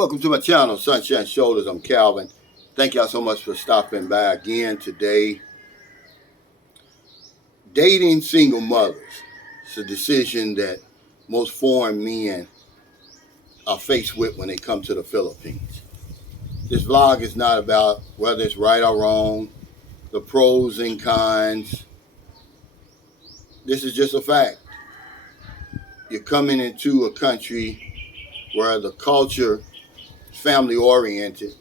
Welcome to my channel, Sunshine Shoulders. I'm Calvin. Thank y'all so much for stopping by again today. Dating single mothers. It's a decision that most foreign men are faced with when they come to the Philippines. This vlog is not about whether it's right or wrong, the pros and cons. This is just a fact. You're coming into a country where the culture is family oriented.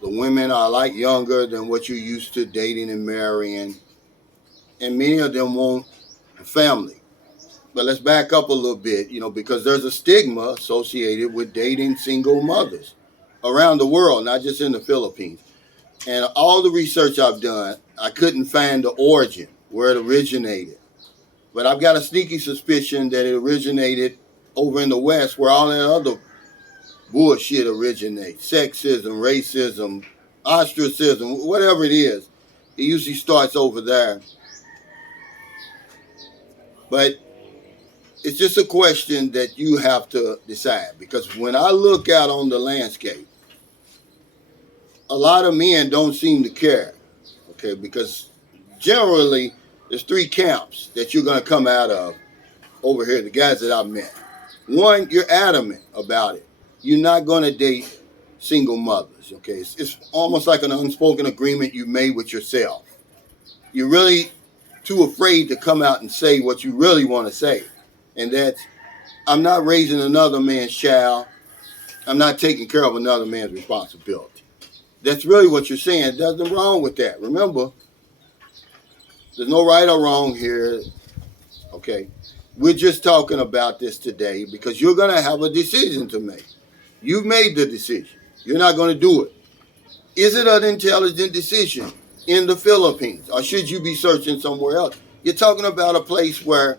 The women are a lot younger than what you're used to dating and marrying. And many of them want a family. But let's back up a little bit, because there's a stigma associated with dating single mothers around the world, not just in the Philippines. And all the research I've done, I couldn't find the origin, where it originated. But I've got a sneaky suspicion that it originated over in the West, where all that other bullshit originates. Sexism, racism, ostracism, whatever it is. It usually starts over there. But it's just a question that you have to decide. Because when I look out on the landscape, a lot of men don't seem to care. Okay, because generally, there's three camps that you're going to come out of over here, the guys that I've met. One, you're adamant about it. You're not going to date single mothers, okay? It's almost like an unspoken agreement you made with yourself. You're really too afraid to come out and say what you really want to say. And that's, I'm not raising another man's child. I'm not taking care of another man's responsibility. That's really what you're saying. There's nothing wrong with that. Remember, there's no right or wrong here, okay? We're just talking about this today because you're going to have a decision to make. You've made the decision. You're not going to do it. Is it an intelligent decision in the Philippines, or should you be searching somewhere else? You're talking about a place where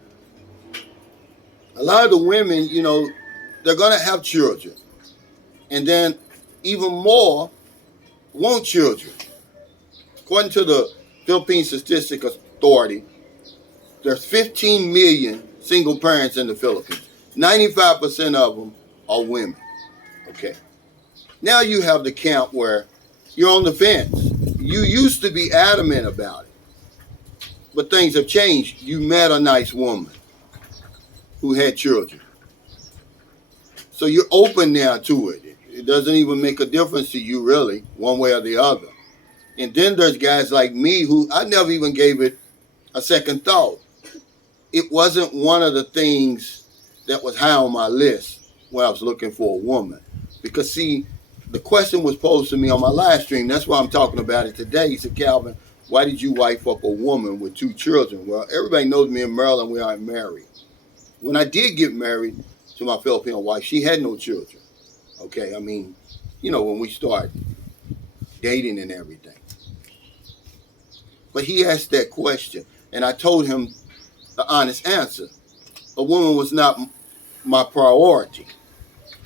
a lot of the women, they're going to have children. And then even more want children. According to the Philippine Statistics Authority, there's 15 million single parents in the Philippines. 95% of them are women. Okay. Now you have the camp where you're on the fence. You used to be adamant about it. But things have changed. You met a nice woman who had children. So you're open now to it. It doesn't even make a difference to you really, one way or the other. And then there's guys like me who I never even gave it a second thought. It wasn't one of the things that was high on my list when I was looking for a woman. Because see, the question was posed to me on my live stream. That's why I'm talking about it today. He said, Calvin, why did you wife up a woman with 2 children? Well, everybody knows me in Maryland, we aren't married. When I did get married to my Filipino wife, she had no children. Okay, I mean, when we start dating and everything. But he asked that question, and I told him the honest answer. A woman was not my priority.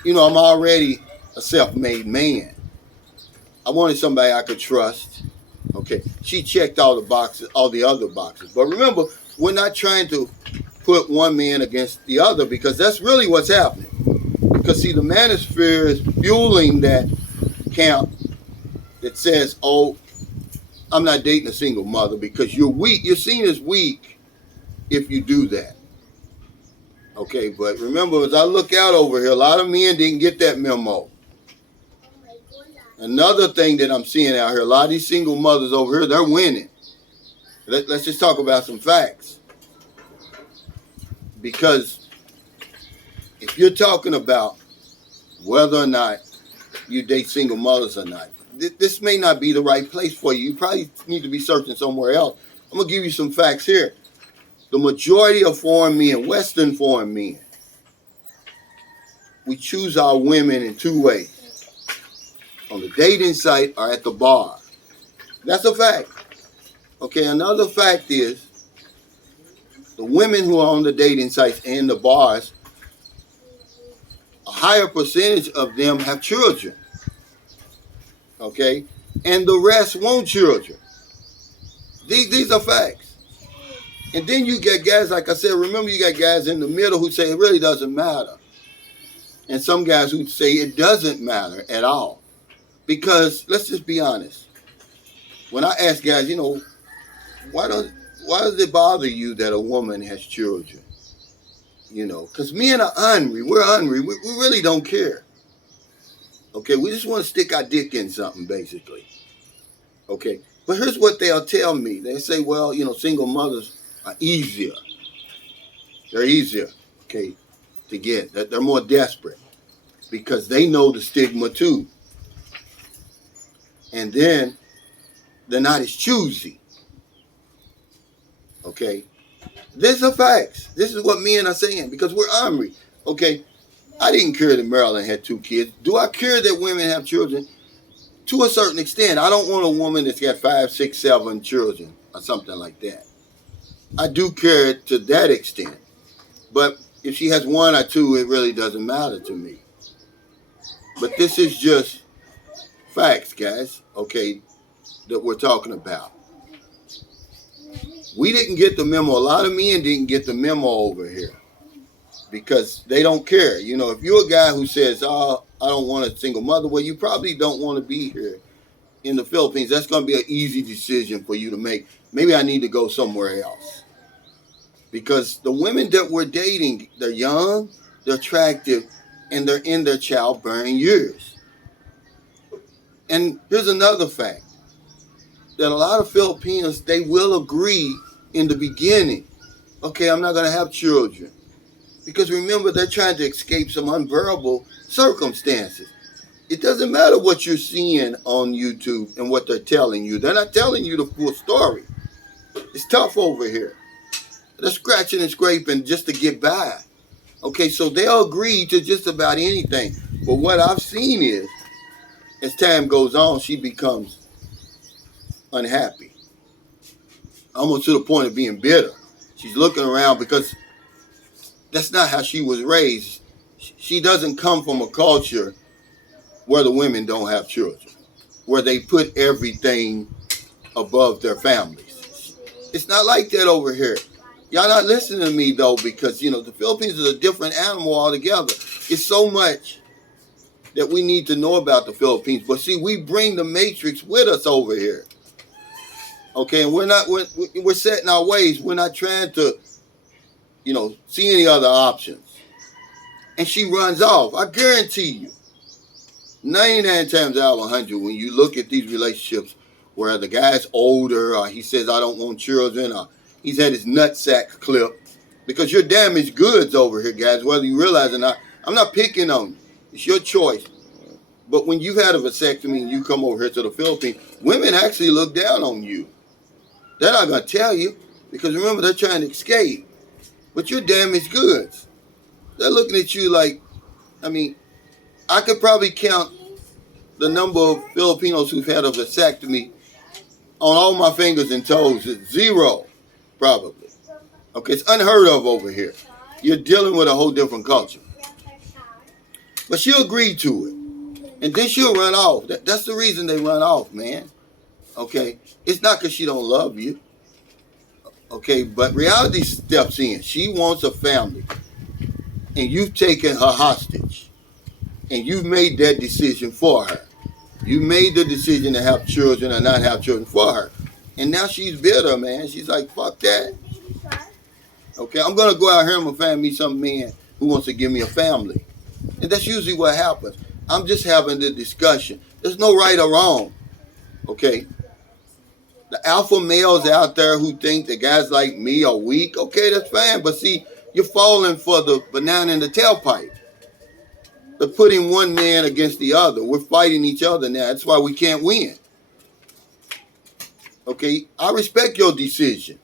I'm already a self-made man. I wanted somebody I could trust. Okay, she checked all the boxes, all the other boxes. But remember, we're not trying to put one man against the other, because that's really what's happening. Because see, the manosphere is fueling that camp that says, oh, I'm not dating a single mother because you're weak. You're seen as weak if you do that. Okay, but remember, as I look out over here, a lot of men didn't get that memo. Another thing that I'm seeing out here, a lot of these single mothers over here, they're winning. Let's just talk about some facts. Because if you're talking about whether or not you date single mothers or not, this may not be the right place for you. You probably need to be searching somewhere else. I'm going to give you some facts here. The majority of foreign men, Western foreign men, we choose our women in 2 ways. On the dating site or at the bar. That's a fact. Okay, another fact is the women who are on the dating sites and the bars, a higher percentage of them have children. Okay, and the rest want children. These are facts. And then you get guys, like I said, remember you got guys in the middle who say it really doesn't matter. and some guys who say it doesn't matter at all. Because let's just be honest. When I ask guys, why don't why does it bother you that a woman has children? Because men are hungry. We're hungry. We really don't care. Okay, we just want to stick our dick in something, basically. Okay, but here's what they'll tell me. They say, well, single mothers are easier. They're easier, okay, to get. They're more desperate because they know the stigma too. And then they're not as choosy. Okay, these are facts. This is what men are saying because we're hungry. Okay, I didn't care that Marilyn had 2 kids. Do I care that women have children? To a certain extent. I don't want a woman that's got 5, 6, 7 children or something like that. I do care to that extent. But if she has 1 or 2, it really doesn't matter to me. But this is just facts, guys, okay, that we're talking about. We didn't get the memo. A lot of men didn't get the memo over here because they don't care. If you're a guy who says, oh, I don't want a single mother, well, you probably don't want to be here in the Philippines. That's going to be an easy decision for you to make. Maybe I need to go somewhere else. Because the women that we're dating, they're young, they're attractive, and they're in their childbearing years. And here's another fact, that a lot of Filipinos, they will agree in the beginning, okay, I'm not going to have children. Because remember, they're trying to escape some unbearable circumstances. It doesn't matter what you're seeing on YouTube and what they're telling you. They're not telling you the full story. It's tough over here. They're scratching and scraping just to get by. Okay, so they'll agree to just about anything. But what I've seen is, as time goes on, she becomes unhappy. Almost to the point of being bitter. She's looking around because that's not how she was raised. She doesn't come from a culture where the women don't have children, where they put everything above their families. It's not like that over here. Y'all not listening to me, though, because, the Philippines is a different animal altogether. It's so much that we need to know about the Philippines. But see, we bring the matrix with us over here. Okay, and we're setting our ways. We're not trying to, see any other options. And she runs off. I guarantee you, 99 times out of 100, when you look at these relationships where the guy's older, or he says, I don't want children, or he's had his nutsack clipped, because you're damaged goods over here, guys, whether you realize it or not. I'm not picking on you. It's your choice. But when you've had a vasectomy and you come over here to the Philippines, women actually look down on you. They're not going to tell you, because remember, they're trying to escape. But you're damaged goods. They're looking at you like, I could probably count the number of Filipinos who've had a vasectomy on all my fingers and toes. It's 0, probably. Okay, it's unheard of over here. You're dealing with a whole different culture. But she'll agree to it. And then she'll run off. That's the reason they run off, man. Okay? It's not because she don't love you. Okay? But reality steps in. She wants a family. And you've taken her hostage. And you've made that decision for her. You made the decision to have children or not have children for her. And now she's bitter, man. She's like, fuck that. Okay, I'm going to go out here and I'm going to find me some man who wants to give me a family. And that's usually what happens. I'm just having the discussion. There's no right or wrong. Okay? The alpha males out there who think that guys like me are weak, okay, that's fine. But see, you're falling for the banana in the tailpipe. They're putting one man against the other. We're fighting each other now. That's why we can't win. Okay? I respect your decision.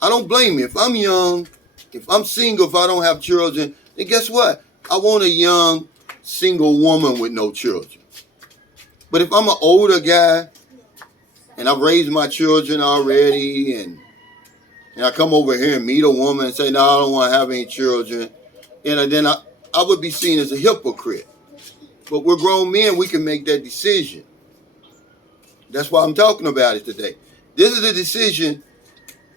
I don't blame you. If I'm young, if I'm single, if I don't have children, then guess what? I want a young, single woman with no children. But if I'm an older guy, and I've raised my children already, and I come over here and meet a woman and say, no, I don't want to have any children, and then I would be seen as a hypocrite. But we're grown men, we can make that decision. That's why I'm talking about it today. This is a decision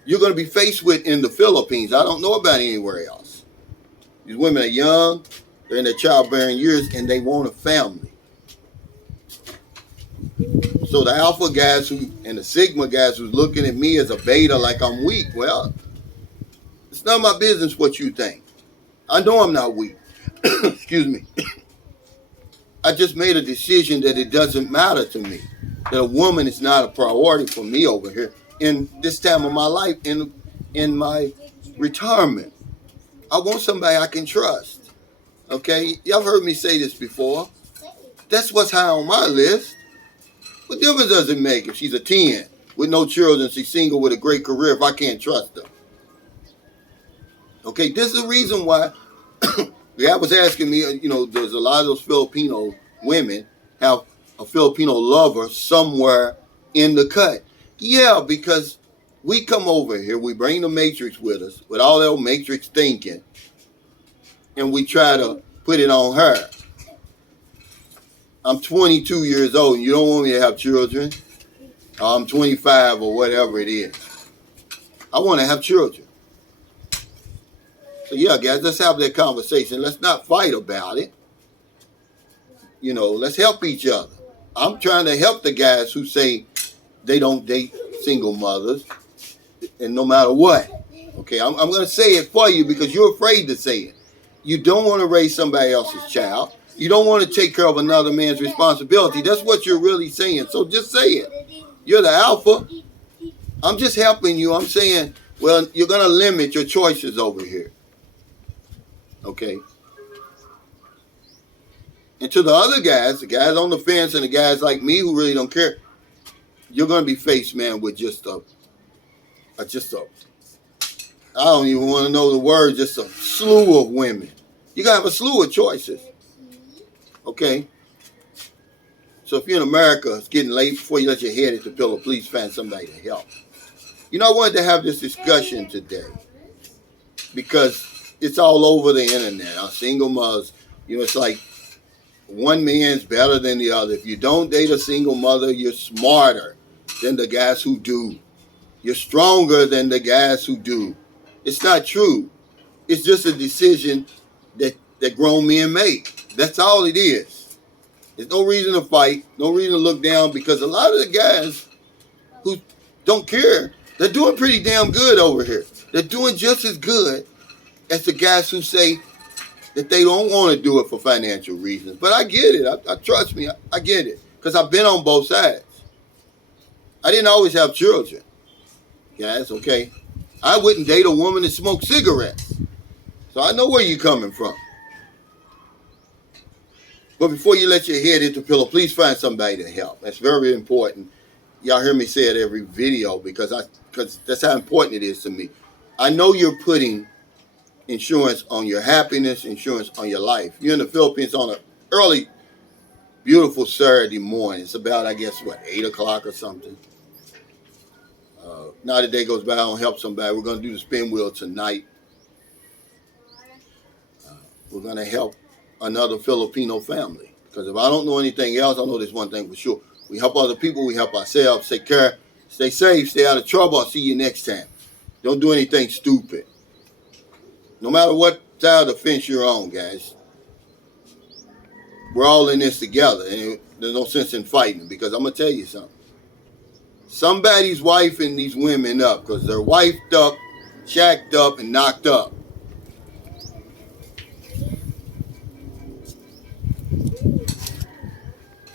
you're going to be faced with in the Philippines. I don't know about anywhere else. These women are young. They're in their childbearing years and they want a family. So the alpha guys and the sigma guys who's looking at me as a beta like I'm weak, well, it's not my business what you think. I know I'm not weak. Excuse me. I just made a decision that it doesn't matter to me. That a woman is not a priority for me over here in this time of my life, in my retirement. I want somebody I can trust. Okay? Y'all heard me say this before. That's what's high on my list. What difference does it make if she's a 10 with no children, she's single with a great career if I can't trust her? Okay, this is the reason why the guy was asking me, there's a lot of those Filipino women have a Filipino lover somewhere in the cut. Yeah, because we come over here, we bring the Matrix with us, with all that Matrix thinking, and we try to put it on her. I'm 22 years old, and you don't want me to have children. I'm 25 or whatever it is. I want to have children. So yeah, guys, let's have that conversation. Let's not fight about it. Let's help each other. I'm trying to help the guys who say they don't date single mothers, and no matter what. Okay, I'm going to say it for you because you're afraid to say it. You don't want to raise somebody else's child. You don't want to take care of another man's responsibility. That's what you're really saying. So just say it. You're the alpha. I'm just helping you. I'm saying, well, you're going to limit your choices over here. Okay? And to the other guys, the guys on the fence and the guys like me who really don't care, you're going to be faced, man, with just a I don't even want to know the word, just a slew of women. You got to have a slew of choices. Okay? So if you're in America, it's getting late, before you let your head hit the pillow, please find somebody to help. I wanted to have this discussion today because it's all over the internet. Our single mothers, it's like one man's better than the other. If you don't date a single mother, you're smarter than the guys who do. You're stronger than the guys who do. It's not true. It's just a decision that grown men make. That's all it is. There's no reason to fight, no reason to look down, because a lot of the guys who don't care, they're doing pretty damn good over here. They're doing just as good as the guys who say that they don't want to do it for financial reasons. But I get it. I trust me. I get it. Because I've been on both sides. I didn't always have children. Guys, okay? I wouldn't date a woman that smoked cigarettes. So I know where you're coming from. But before you let your head hit the pillow, please find somebody to help. That's very important. Y'all hear me say it every video because that's how important it is to me. I know you're putting insurance on your happiness, insurance on your life. You're in the Philippines on an early, beautiful Saturday morning. It's about, 8 o'clock or something. Not a day goes by I don't help somebody. We're going to do the spin wheel tonight. We're going to help another Filipino family. Because if I don't know anything else, I know this one thing for sure. We help other people. We help ourselves. Take care. Stay safe. Stay out of trouble. I'll see you next time. Don't do anything stupid. No matter what side of the fence you're on, guys. We're all in this together. And there's no sense in fighting. Because I'm going to tell you something. Somebody's wifing these women up because they're wifed up, shacked up, and knocked up.